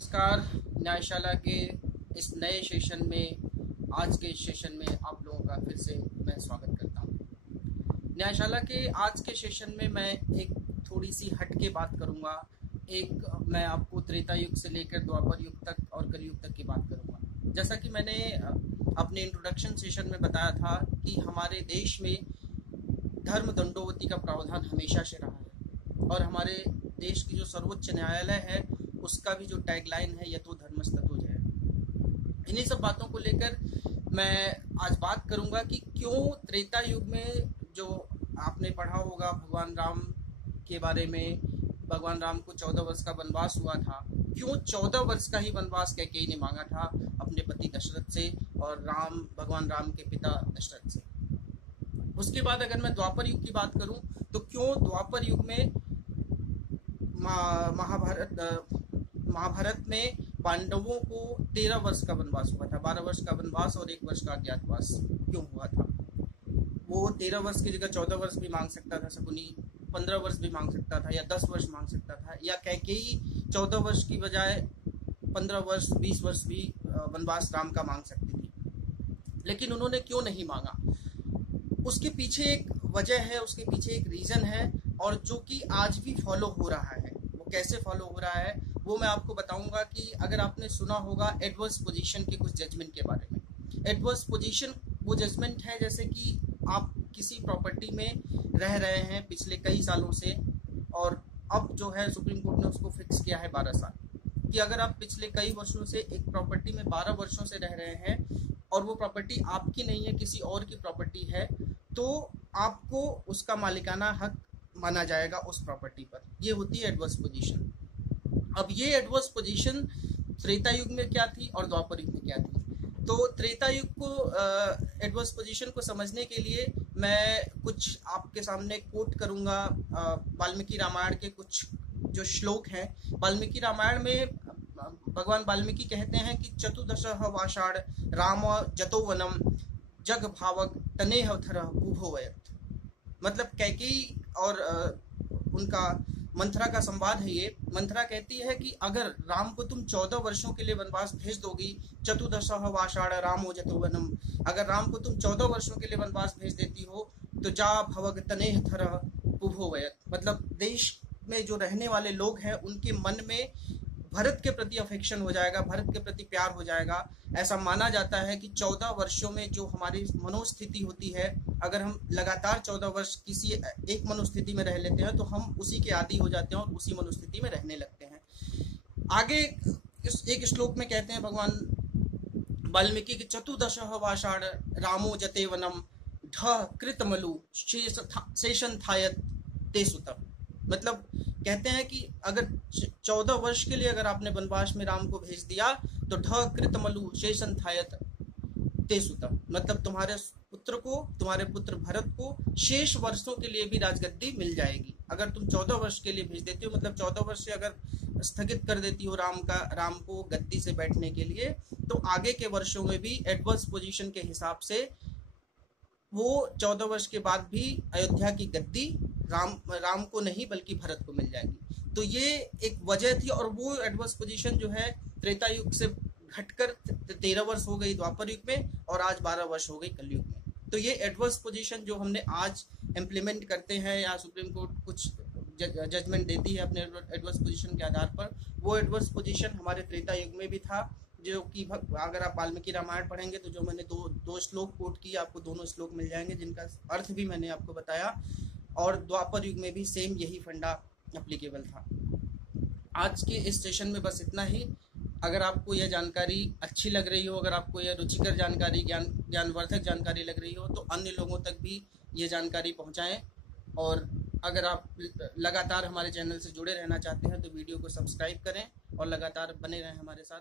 नमस्कार। न्यायशाला के इस नए सेशन में आज के इस सेशन में आप लोगों का फिर से मैं स्वागत करता हूं। न्यायशाला के आज के सेशन में मैं एक थोड़ी सी हट के बात करूंगा। मैं आपको त्रेता युग से लेकर द्वापर युग तक और कलयुग तक की बात करूंगा। जैसा कि मैंने अपने इंट्रोडक्शन सेशन में बताया था कि हमारे देश में धर्म दंडोवती का प्रावधान हमेशा से रहा है और हमारे देश की जो सर्वोच्च न्यायालय है उसका भी जो टैगलाइन है यतो धर्मस् ततो जयः। इन्हीं सब बातों को लेकर मैं आज बात करूंगा कि क्यों त्रेता युग में, जो आपने पढ़ा होगा भगवान राम के बारे में, भगवान राम को 14 वर्ष का वनवास हुआ था, क्यों 14 वर्ष का ही वनवास कैकेयी ने मांगा था अपने पति दशरथ से और भगवान राम के पिता दशरथ से। उसके बाद अगर मैं द्वापर युग की बात करूं तो क्यों द्वापर युग में महाभारत में पांडवों को 13 वर्ष का वनवास हुआ था। 12 वर्ष का वनवास और 1 वर्ष का अज्ञातवास क्यों हुआ था। वो 13 वर्ष की जगह 14 वर्ष भी मांग सकता था, शकुनी 15 वर्ष भी मांग सकता था या 10 वर्ष मांग सकता था, या कैकेयी 14 वर्ष की बजाय 15 वर्ष 20 वर्ष भी वनवास राम का मांग सकती थी, लेकिन उन्होंने क्यों नहीं मांगा। उसके पीछे एक वजह है, उसके पीछे एक रीजन है, और जो कि आज भी फॉलो हो रहा है। वो कैसे फॉलो हो रहा है वो मैं आपको बताऊंगा। कि अगर आपने सुना होगा एडवर्स पोजीशन के कुछ जजमेंट के बारे में। एडवर्स पोजीशन वो जजमेंट है जैसे कि आप किसी प्रॉपर्टी में रह रहे हैं पिछले कई सालों से, और अब जो है सुप्रीम कोर्ट ने उसको फिक्स किया है 12 साल, कि अगर आप पिछले कई वर्षों से एक प्रॉपर्टी में 12 वर्षों से रह रहे हैं और वो प्रॉपर्टी आपकी नहीं है, किसी और की प्रॉपर्टी है, तो आपको उसका मालिकाना हक माना जाएगा उस प्रॉपर्टी पर। ये होती है एडवर्स पोजीशन। अब ये एडवर्स पोजीशन त्रेता युग में क्या थी और द्वापर युग में क्या थी। तो त्रेता युग को एडवर्स पोजीशन को समझने के लिए मैं कुछ आपके सामने कोट करूंगा वाल्मीकि रामायण के कुछ जो श्लोक हैं। वाल्मीकि रामायण में भगवान वाल्मीकि कहते हैं कि चतुर्दशः वाषाढ़ राम जतो वनम जग भावक तनेह थरः बुभोवयत्। मतलब कैकेयी और उनका मंथरा का संवाद है ये। मंथरा कहती है कि अगर राम को तुम 14 वर्षों के लिए वनवास भेज दोगी, चतुर्दशः वाषाढ़ रामो जतो वनम, अगर राम को तुम 14 वर्षों के लिए वनवास भेज देती हो तो जा भवग तनेह थरः बुभोवयत्। मतलब देश में जो रहने वाले लोग हैं उनके मन में भरत के प्रति अफेक्शन हो जाएगा, भरत के प्रति प्यार हो जाएगा। ऐसा माना जाता है कि 14 वर्षों में जो हमारी मनोस्थिति होती है, अगर हम लगातार 14 वर्ष किसी एक मनोस्थिति में रह लेते हैं तो हम उसी के आदी हो जाते हैं और उसी मनोस्थिति में रहने लगते हैं। आगे एक श्लोक में कहते हैं भगवान वाल्मीकि की चतुर्दशः वाषाढ़ रामो जते वनम ढ कृतमलु शेषन थायत ते सुतम। मतलब कहते हैं कि अगर 14 वर्ष के लिए अगर आपने वनवास में राम को भेज दिया तो ढ कृतमलु शेषन थायत ते सुतम, मतलब तुम्हारे पुत्र को, तुम्हारे पुत्र भरत को शेष वर्षों के लिए भी राजगद्दी मिल जाएगी। अगर तुम 14 वर्ष के लिए भेज देती हो, मतलब 14 वर्ष से अगर स्थगित कर देती हो राम को गद्दी से बैठने के लिए, तो आगे के वर्षों में भी एडवर्स पोजीशन के हिसाब से वो 14 वर्ष के बाद भी अयोध्या की गद्दी राम को नहीं बल्कि भरत को मिल जाएगी। तो ये एक वजह थी, और वो एडवर्स पोजीशन जो है त्रेता युग से घटकर 13 वर्ष हो गई द्वापर युग में और आज 12 वर्ष हो गई कलयुग में। तो ये एडवर्स पोजीशन जो हमने आज इम्प्लीमेंट करते हैं या सुप्रीम कोर्ट कुछ जजमेंट देती है अपने एडवर्स पोजीशन के आधार पर, वो एडवर्स पोजीशन हमारे त्रेता युग में भी था। जो कि अगर आप वाल्मीकि रामायण पढ़ेंगे तो जो मैंने दो श्लोक कोट किए, आपको दोनों श्लोक मिल जाएंगे जिनका अर्थ भी मैंने आपको बताया, और द्वापर युग में भी सेम यही फंडा एप्लीकेबल था। आज के इस सेशन में बस इतना ही। अगर आपको यह जानकारी अच्छी लग रही हो, अगर आपको यह रुचिकर जानकारी, ज्ञानवर्धक जानकारी लग रही हो, तो अन्य लोगों तक भी ये जानकारी पहुंचाएं। और अगर आप लगातार हमारे चैनल से जुड़े रहना चाहते हैं तो वीडियो को सब्सक्राइब करें और लगातार बने रहें हमारे साथ।